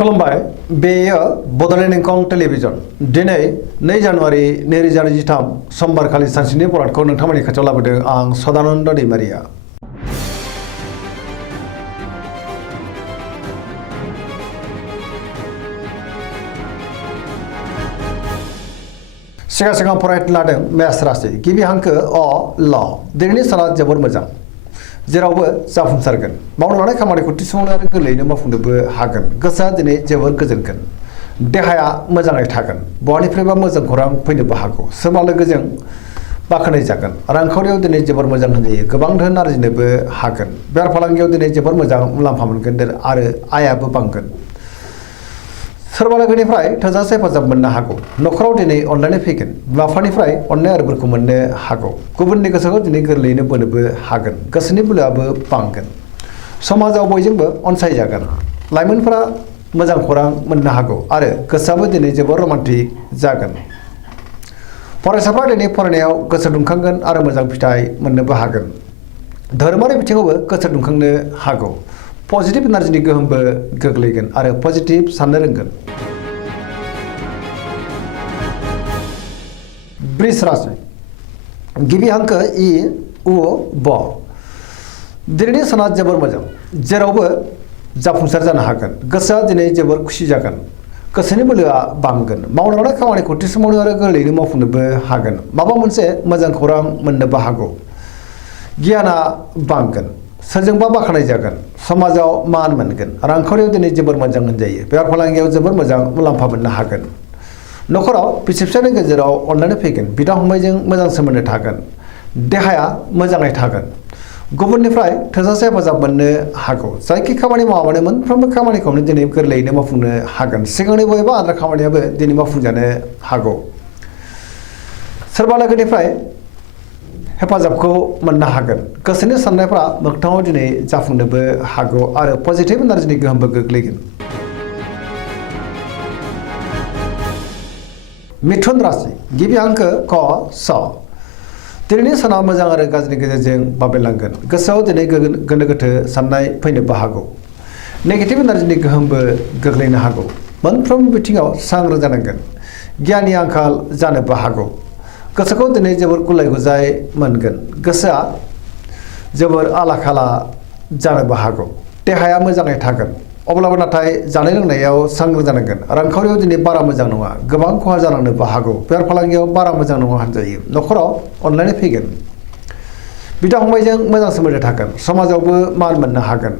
खुलुमबाय बेयो बड'लेण्ड इंखं टेलिभिजन दिनै 2 जानुवारि 2023 समबार खालि सानसेनि बरादखौ नोंथांमोननि खाथियाव लाबोदों आं सदानन्द दैमारिया। सिगां फरायनो लादों मेष राशि गिबि हांखो अ ल दिनैनि साना जोबोर मोजां जेरावबो जाफुंसारगोन मावनो लानाय खामानिखौ थिसननो आरो गोरलैयैनो मावफुंनोबो हागोन गोसोआ दिनै जोबोर गोजोनगोन देहाया मोजाङै थागोन बहानिफ्रायबा मोजां खौरां फैनोबो हागौ सोरबा लोगोजों बाखनाय जागोन रांखावरियाव दिनै जोबोर मोजां होनजायो गोबां धोन आरजिनोबो हागोन बेफार फालांगियाव दिनै जोबोर मोजां मुलाम्फा मोनगोन आरो आयाबो बांगोन सोरबा लोगोनिफ्राय थोजासे हेफाजाब मोननो हागौ नखराव दिनै अनलायनाय फैगोन बिमा बिफानिफ्राय अननाय आरो बोरखौ मोननो हागौ गुबुननि गोसोखौ दिनै गोरलैयैनो बोनोबो हागोन गोसोनि बोलोआबो बांगोन समाजाव बयजोंबो अनसायजागोन लाइमोनफोरा मोजां खौरां मोननो हागौ आरो गोसोआबो दिनै जोबोर रमान्टिक जागोन फरायसाफ्रा दिनै फरायनायाव गोसो दुंखांगोन आरो मोजां फिथाइ मोननोबो हागोन धोरोमारि बिथिङावबो गोसो दुंखांनो हागौ पजिटिभ एनार्जिनि गोहोमबो गोग्लैगोन आरो पजिटिभ साननो रोंगोन वृष राशि गिबि हांखो इ उ ब दिनैनि साना जोबोर मोजां जेरावबो जाफुंसार जानो हागोन गोसोआ दिनै जोबोर खुसि जागोन गोसोनि बोलोआ बांगोन मावनो लानाय खामानिखौ थि समावनो आरो गोरलैयैनो मावफुंनोबो हागोन माबा मोनसे मोजां खौरां मोननोबो हागौ गियाना बांगोन सोरजोंबा बाखनाय जागोन समाजाव मान मोनगोन रांखावरियाव दिनै जोबोर मोजां होनजायो बेफार फालांगियाव जोबोर मोजां मुलाम्फा मोननो हागोन नखराव बिसि फिसायनि गेजेराव अनलायनाय फैगोन बिदा फंबायजों मोजां सोमोन्दो थागोन देहाया मोजाङै थागोन गुबुननिफ्राय थोजासे हेफाजाब मोननो हागौ जायखि खामानि मावामानो मोनफ्रोमबो खामानिखौनो दिनै गोरलैयैनो मावफुंनो हागोन सिगांनि बबेबा आद्रा खामानियाबो दिनै मावफुंजानो हागौ सोरबा लोगोनिफ्राय हेफाजाबखौ मोननो हागोन गोसोनि साननायफ्रा मोगथाङाव दिनै जाफुंनोबो हागौ आरो पजिटिभ एनार्जिनि गोहोमबो गोग्लैगोन मिथुन राशि गिबि हांखो क स दिनैनि साना मोजां आरो गाज्रिनि गेजेरजों बाबेनलांगोन गोसोआव दिनै गोनो गोथो साननाय फैनोबो हागौ नेगेटिभ एनार्जिनि गोहोमबो गोग्लैनो हागौ मोनफ्रोमबो बिथिङाव सांग्रां जानांगोन गियाननि आंखाल जानोबो हागौ गोसोखौ दिनै जोबोर गुलाय गुजाय मोनगोन गोसोआ जोबोर आला खाला जानोबो हागौ देहाया मोजाङै थागोन अब्लाबो नाथाय जानाय लोंनायाव सांग्रां जानांगोन रांखावरियाव दिनै बारा मोजां नङा गोबां खहा जालांनोबो हागौ बेफार फालांगियाव बारा मोजां नङा होनजायो नखराव अनलायनाय फैगोन बिदा फंबायजों मोजां सोमोन्दो थागोन समाजावबो मान मोननो हागोन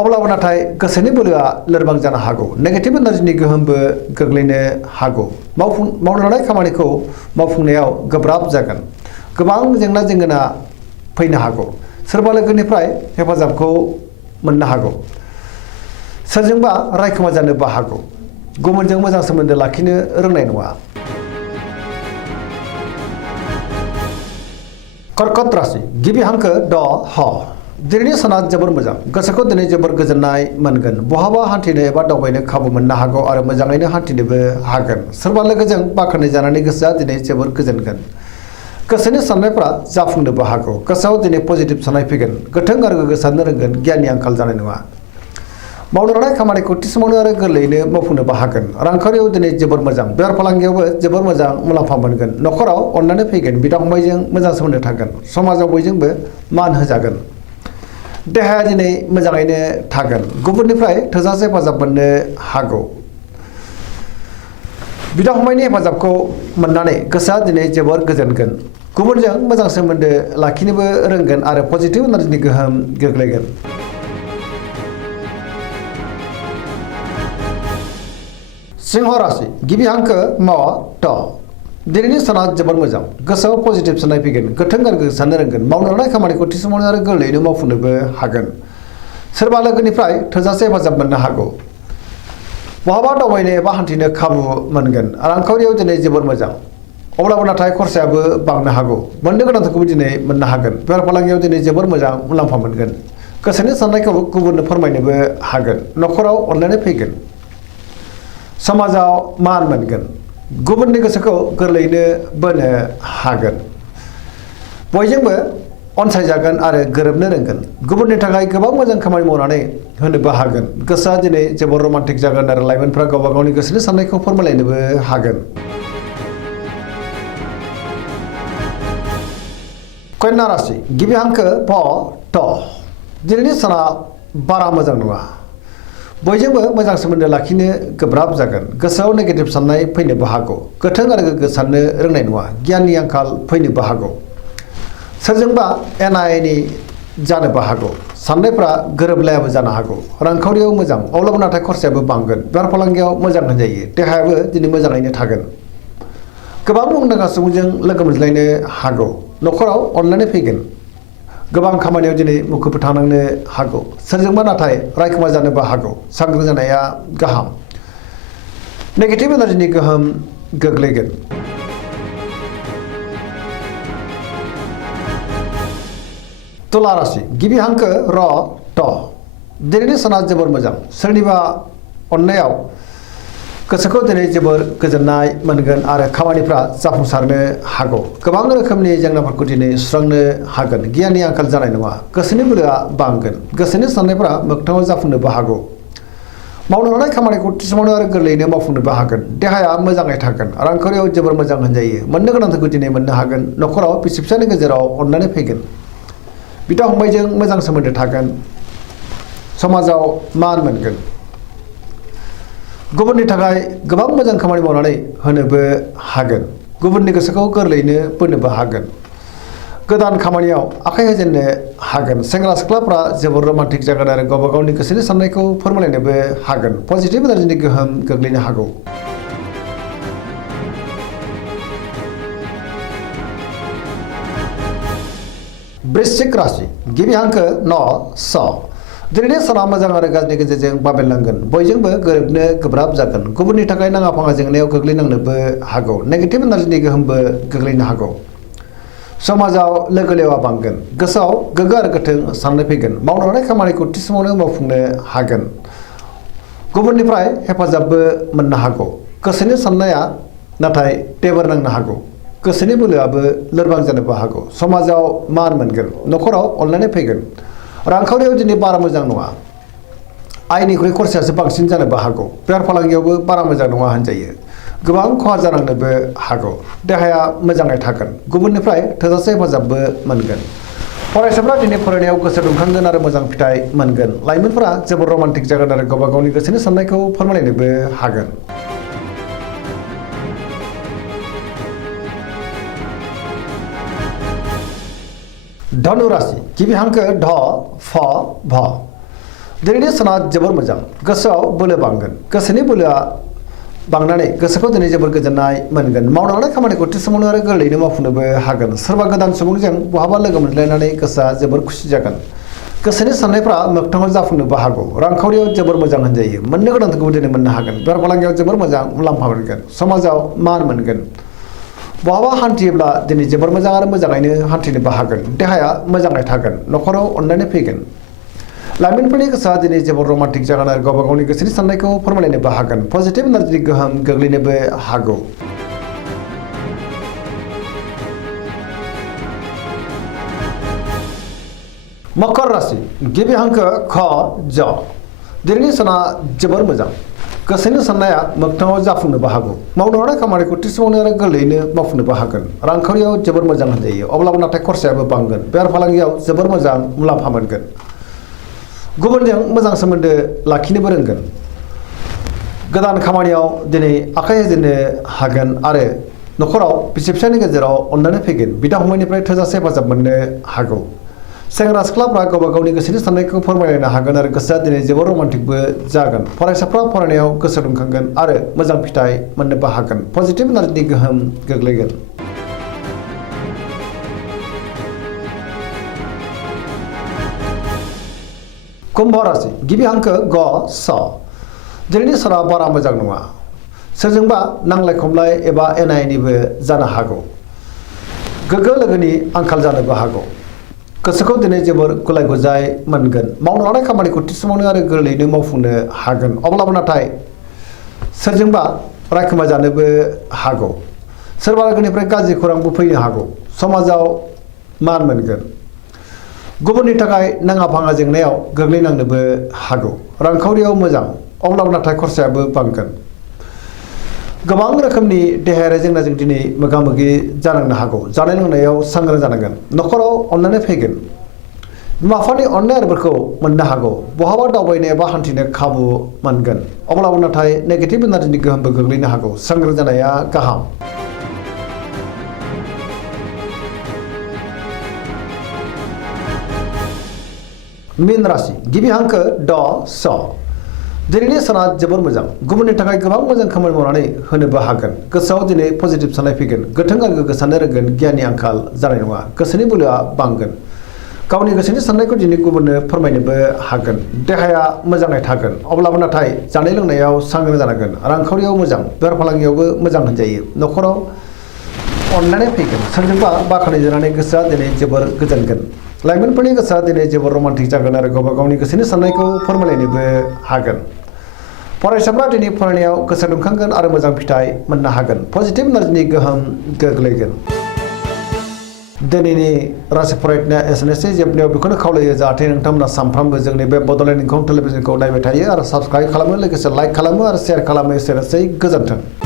अब्लाबो नाथाय गोसोनि बोलोआ लोरबां जानो हागौ नेगेटिभ एनार्जिनि गोहोमबो गोग्लैनो हागौ मावनो लानाय खामानिखौ मावफुंनायाव गोब्राब जागोन गोबां जेंना जेंगोना फैनो हागौ सोरबा लोगोनिफ्राय हेफाजाबखौ मोननो हागौ सोरजोंबा रायखोमा जानोबो हागौ गुबुनजों मोजां सोमोन्दो लाखिनो रोंनाय नङा कर्कट राशि गिबि हांखो ड ह दिनैनि साना जोबोर मोजां गोसोखौ दिनै जोबोर गोजोननाय मोनगोन बहाबा हान्थिनो एबा दावबायनो खाबु मोननो हागौ आरो मोजाङैनो हान्थिनोबो हागोन सोरबा लोगोजों बाखनाय जानानै गोसोआ दिनै जोबोर गोजोनगोन गोसोनि साननायफ्रा जाफुंनोबो हागौ गोसोआव दिनै पजिटिभ साननाय फैगोन गोथों आरो गोग्गो साननो रोंगोन गियाननि आंखाल जानाय नङा मावनो लानाय खामानिखौ थि समावनो आरो गोरलैयैनो मावफुंनोबो हागोन रांखावरियाव दिनै जोबोर मोजां बेफार फालांगियावबो जोबोर मोजां मुलाम्फा मोनगोन नखराव अननानै फैगोन बिदा फंबायजों मोजां सोमोन्दो थागोन समाजाव बयजोंबो मान होजागोन देहाया दिनै मोजाङैनो थागोन गुबुननिफ्राय थोजासे हेफाजाब मोननो हागौ बिदा फंबायनि हेफाजाबखौ मोननानै गोसोआ दिनै जोबोर गोजोनगोन गुबुनजों मोजां सोमोन्दो लाखिनोबो रोंगोन आरो पजिटिभ एनार्जिनि गोहोम गोग्लैगोन सिंह राशि गिबि हांखो म ट दिनैनि साना जोबोर मोजां गोसोआव पजिटिभ साननाय फैगोन गोथों आरो गोग्गो साननो रोंगोन मावनो लानाय खामानिखौ थि समावनो आरो गोरलैयैनो मावफुंनोबो हागोन सोरबा लोगोनिफ्राय थोजासे हेफाजाब मोननो हागौ बहाबा दावबायनो एबा हान्थिनो खाबु मोनगोन रांखावरियाव दिनै जोबोर मोजां अब्लाबो नाथाय खरसायाबो बांनो हागौ मोननो गोनांखौबो दिनै मोननो हागोन बेफार फालांगियाव दिनै जोबोर मोजां मुलाम्फा मोनगोन गोसोनि साननायखौ गुबुननो फोरमायनोबो हागोन नखराव अनलायनाय फैगोन समाजाव मान मोनगोन गुबुननि गोसोखौ गोरलैयैनो बोनो हागोन बयजोंबो अनसायजागोन आरो गोरोबनो रोंगोन गुबुननि थाखाय गोबां मोजां खामानि मावनानै होनोबो हागोन गोसोआ दिनै जोबोर रमान्टिक जागोन आरो लाइमोनफ्रा गावबा गावनि गोसोनि साननायखौ फोरमायलायनोबो हागोन कन्या राशि गिबि हांखो प ट दिनैनि साना बारा मोजां नङा बयजोंबो मोजां सोमोन्दो लाखिनो गोब्राब जागोन गोसोआव नेगेटिभ साननाय फैनोबो हागौ गोथों आरो गोग्गो साननो रोंनाय नङा गियाननि आंखाल फैनोबो हागौ सोरजोंबा एना एनि जानोबो हागौ साननायफ्रा गोरोबलायाबो जानो हागौ रांखावरियाव मोजां अब्लाबो नाथाय खरसायाबो बांगोन बेफार फालांगियाव मोजां होनजायो देहायाबो दिनै मोजाङैनो थागोन गोबां मुंदांखा सुबुंजों लोगो मोनज्लायनो हागौ न'खराव अनलायनाय फैगोन गोबां खामानियाव दिनै मुखुब थानांनो हागौ सोरजोंबा नाथाय रायखुमा जानोबो हागौ सांग्रां जानाया गाहाम नेगेटिभ एनार्जिनि गोहोम गोग्लैगोन तुला राशि गिबि हांखो र ट दिनैनि साना जोबोर मोजां सोरनिबा अननायाव गोसोखौ दिनै जोबोर गोजोननाय मोनगोन आरो खामानिफ्रा जाफुंसारनो हागौ गोबां रोखोमनि जेंनाफोरखौ दिनै सुस्रांनो हागोन गियाननि आंखाल जानाय नङा गोसोनि बोलोआ बांगोन गोसोनि साननायफ्रा मोगथाङाव जाफुंनोबो हागौ मावनो लानाय खामानिखौ थि समावनो आरो गोरलैयैनो मावफुंनोबो हागोन देहाया मोजाङै थागोन रांखावरियाव जोबोर मोजां होनजायो मोननो गोनांखौ दिनै मोननो हागोन न'खराव बिसि फिसायनि गेजेराव अननानै फैगोन बिदा फंबायजों मोजां सोमोन्दो थागोन समाजाव मान मोनगोन गुबुननि थाखाय गोबां मोजां खामानि मावनानै होनोबो हागोन गुबुननि गोसोखौ गोरलैयैनो बोनोबो हागोन गोदान खामानियाव आखाइ होजेननो हागोन सेंग्रा सिख्लाफ्रा जोबोर रमान्टिक जागोन आरो गावबा गावनि गोसोनि साननायखौ फोरमायलायनोबो हागोन पजिटिभ एनार्जिनि गोहोम गोग्लैनो हागौ वृश्चिक राशि गिबि हांखो न स दिनैनि साना मोजां आरो गाज्रिनि गेजेरजों बाबेनलांगोन बयजोंबो गोरोबनो गोब्राब जागोन गुबुननि थाखाय नाङा फाङा जेंनायाव गोग्लैनांनोबो हागौ नेगेटिभ एनार्जिनि गोहोमबो गोग्लैनो हागौ समाजाव लोगो लेवा बांगोन गोसोआव गोग्गो आरो गोथों साननाय फैगोन मावनो लानाय खामानिखौ थि समावनो मावफुंनो हागोन गुबुननिफ्राय हेफाजाबबो मोननो हागौ गोसोनि साननाया नाथाय टेबोर नांनो हागौ गोसोनि बोलोआबो लोरबां जानोबो हागौ समाजाव मान मोनगोन न'खराव अनलायनाय फैगोन रांखावरियाव दिनै बारा मोजां नङा आयनिख्रुइ खरसायासो बांसिन जानोबो हागौ बेफार फालांगियावबो बारा मोजां नङा होनजायो गोबां खहा जानांनोबो हागौ देहाया मोजाङै थागोन गुबुननिफ्राय थोजासे हेफाजाबबो मोनगोन फरायसाफ्रा दिनै फरायनायाव गोसो दुंखांगोन आरो मोजां फिथाइ मोनगोन लाइमोनफोरा जोबोर रमान्टिक जागोन आरो गावबा गावनि गोसोनि साननायखौ फोरमायलायनोबो हागोन धनु राशि गिबि हांखो ढ फ भ दिनैनि साना जोबोर मोजां गोसोआव बोलो बांगोन गोसोनि बोलोआ बांनानै गोसोखौ दिनै जोबोर गोजोननाय मोनगोन मावनो लानाय खामानिखौ थि समावनो आरो गोरलैयैनो मावफुंनोबो हागोन सोरबा गोदान सुबुंजों बहाबा लोगो मोनज्लायनानै गोसोआ जोबोर खुसि जागोन गोसोनि साननायफ्रा मोगथाङाव जाफुंनोबो हागौ रांखावरियाव जोबोर मोजां होनजायो मोननो गोनांखौ दिनै मोननो हागोन बेफार फालांगियाव जोबोर मोजां मुलाम्फा मोनगोन समाजाव मान मोनगोन बहाबा हान्थियोब्ला दिनै जोबोर मोजां आरो मोजाङैनो हान्थिनोबो हागोन देहाया मोजाङै थागोन न'खराव अनलायनाय फैगोन लाइमोनफोरनि गोसोआ दिनै जोबोर रमान्टिक जागोन आरो गावबा गावनि गोसोनि साननायखौ फोरमायलायनोबो हागोन पजिटिभ एनार्जिनि गोहोम गोग्लैनोबो हागौ मकर राशि गिबि हांखो ख ज दिनैनि साना जोबोर मोजां गोसोनि साननाया मोगथाङाव जाफुंनोबो हागौ मावनो लानाय खामानिखौ थि समावनो आरो गोरलैयैनो मावफुंनोबो हागोन रांखावरियाव जोबोर मोजां होनजायो अब्लाबो नाथाय खरसायाबो बांगोन बेफार फालांगियाव जोबोर मोजां मुलाम्फा मोनगोन गुबुनजों मोजां सोमोन्दो लाखिनोबो रोंगोन गोदान खामानियाव दिनै आखाइ होजेननो हागोन आरो न'खराव बिसि फिसायनि गेजेराव अननानै फैगोन बिदा फंबायनिफ्राय थोजासे हेफाजाब मोननो हागौ सेंग्रा सिख्लाफ्रा गावबा गावनि गोसोनि साननायखौ फोरमायलायनो हागोन आरो गोसोआ दिनै जोबोर रमान्टिकबो जागोन फरायसाफ्रा फरायनायाव गोसो दुंखांगोन आरो मोजां फिथाइ मोननोबो हागोन पजिटिभ एनार्जिनि गोहोम गोग्लैगोन कुम्भ राशि गिबि हांखो ग स दिनैनि साना बारा मोजां नङा सोरजोंबा नांलाय खमलाय एबा एना एनिबो जानो हागौ गोग्गो लोगोनि आंखाल जानोबो हागौ गोसोखौ दिनै जोबोर गुलाय गुजाय मोनगोन मावनो लानाय खामानिखौ थि समावनो आरो गोरलैयैनो मावफुंनो हागोन अब्लाबो नाथाय सोरजोंबा रायखुमा जानोबो हागौ सोरबा लोगोनिफ्राय गाज्रि खौरांबो फैनो हागौ समाजाव मान मोनगोन गुबुननि थाखाय नाङा फाङा जेंनायाव गोग्लैनांनोबो हागौ। रांखावरियाव मोजां, अब्लाबो नाथाय खरसायाबो बांगोन। गोबां रोखोमनि देहायारि जेंनाजों दिनै मोगा मोगि जानांनो हागौ। जानाय लोंनायाव सांग्रां जानांगोन। न'खराव अननानै फैगोन। बिमा बिफानि अननाय आरिफोरखौ मोननो हागौ। बहाबा दावबायनो एबा हान्थिनो खाबु मोनगोन। अब्लाबो नाथाय नेगेटिभ एनार्जिनि गोहोमबो गोग्लैनो हागौ। सांग्रां जानाया गाहाम। मीन राशि गिबि हांखो ड स। दिनैनि साना जोबोर मोजां। गुबुननि थाखाय गोबां मोजां खामानि मावनानै होनोबो हागोन। गोसोआव दिनै पजिटिभ साननाय फैगोन। गोथों आरो गोग्गो साननो रोंगोन। गियाननि आंखाल जानाय नङा। गोसोनि बोलोआ बांगोन। गावनि गोसोनि साननायखौ दिनै गुबुननो फोरमायनोबो हागोन। देहाया मोजाङै थागोन। अब्लाबो नाथाय जानाय लोंनायाव सांग्रां जानांगोन। रांखावरियाव मोजां, बेफार फालांगियावबो मोजां होनजायो। न'खराव अननानै फैगोन। सोरजोंबा बाख्नायजानानै गोसोआ दिनै जोबोर गोजोनगोन। लाइमोनफोरनि गोसोआ दिनै जोबोर रमान्टिक जागोन आरो गावबा गावनि गोसोनि साननायखौ फोरमायलायनोबो हागोन। फरायसाफ्रा दिनै फरायनायाव गोसो दुंखांगोन आरो मोजां फिथाइ मोननो हागोन। पजिटिभ एनार्जिनि गोहोम गोग्लैगोन। दिनैनि राशि फरायनाया एसेनोसै। जोबनायाव बेखौनो खावलायो जाहाथे नोंथांमोना सानफ्रामबो जोंनि बे बड'लेण्ड इंखं टेलिभिजनखौ नायबाय थायो आरो साबस्क्राइब खालामो, लोगोसे लाइक खालामो आरो शेयार खालामो। एसेनोसै, गोजोन्थों।